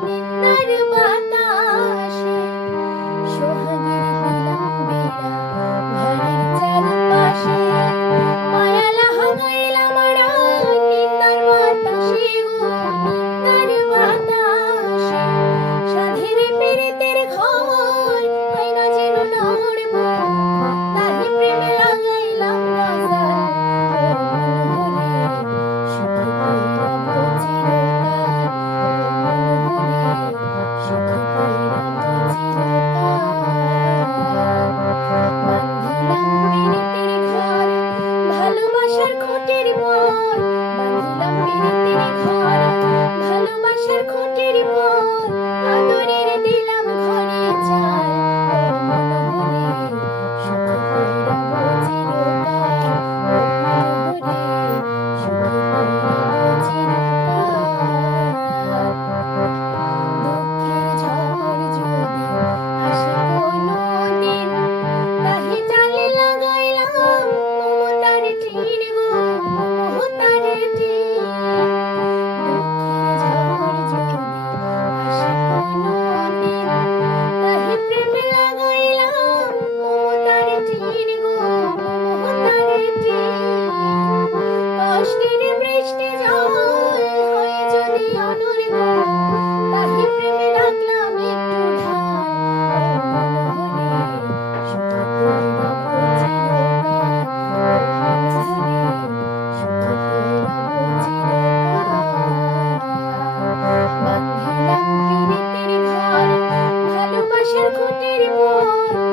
নিন্দার বাতাসে সোহাগের দিলাম বেড়া ঘরের চারপাশে মায়ালা হাঙ্গাইলাম নিন্দার বাতাসে গো নিন্দার বাতাসে সাধের পেরেতের ঘর আয়না যেন নড়ব তাহি প্রেমে লাগাইলাম গজাল ও মনোহরে সুখে কইরাম চিরকাল ভালোবাসার খুঁটির মোর বাঁধিলাম পিরিতের ঘর ভালোবাসার খুঁটির মোর আদরের দিলাম ঘরে চাল ও মনোহরে সুখে কইরাম চিরকাল ও মনোহরে সুখে কইরাম চিরকাল দুঃখের ঝড় যদি আসে কোনোদিন তাহি জালে লাগাইলাম মমতার টিন গো মমতার টিন দুঃখের ঝড় যদি আসে কোনোদিন তাহি প্রেমে লাগাইলাম মমতার টিন গো মমতার টিন কষ্টের বৃষ্টি জল হয় যদি অনর্গল তাহি প্রেমে ডাকলাম একটু ঢাল ও মনোহরে সুখে কইরাম চিরকাল ও মনোহরে সুখে কইরাম চিরকাল বাঁধিলাম পিরিতের ঘর ভালোবাসার খুঁটির মোর